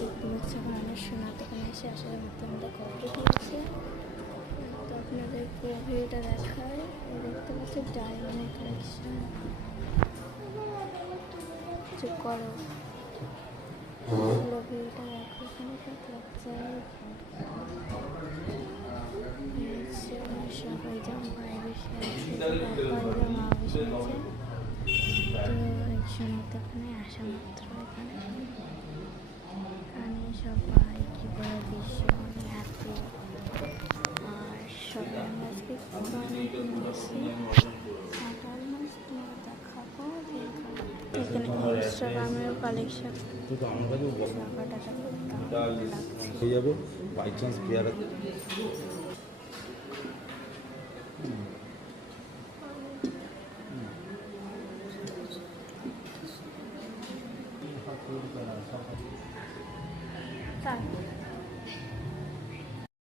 দেখতে পাচ্ছি আমার সোনার দোকানে এসে আসলে মধ্যে কমপ্লিট হয়েছে। তো আপনাদের পুরো ভিউটা দেখায়। দেখতে পাচ্ছি ডায়মন্ডের কালেকশন। চুপ করো, পুরো ভিউটা দেখো। এখানে সব বাচ্চার সবাই জামাই বসে আছে, তারপরে মা বসে আছে। তো সোনার দোকানে আসা মাত্র এখানে সবাই কি বলে ভীষণ হ্যাপি। আর সবাই আমরা আজকে অনেক বেশি দেখাবো। এখানে ইনস্টাগ্রামের কালেকশন হয়ে যাবে বাই চান্স পেয়ারা। তাই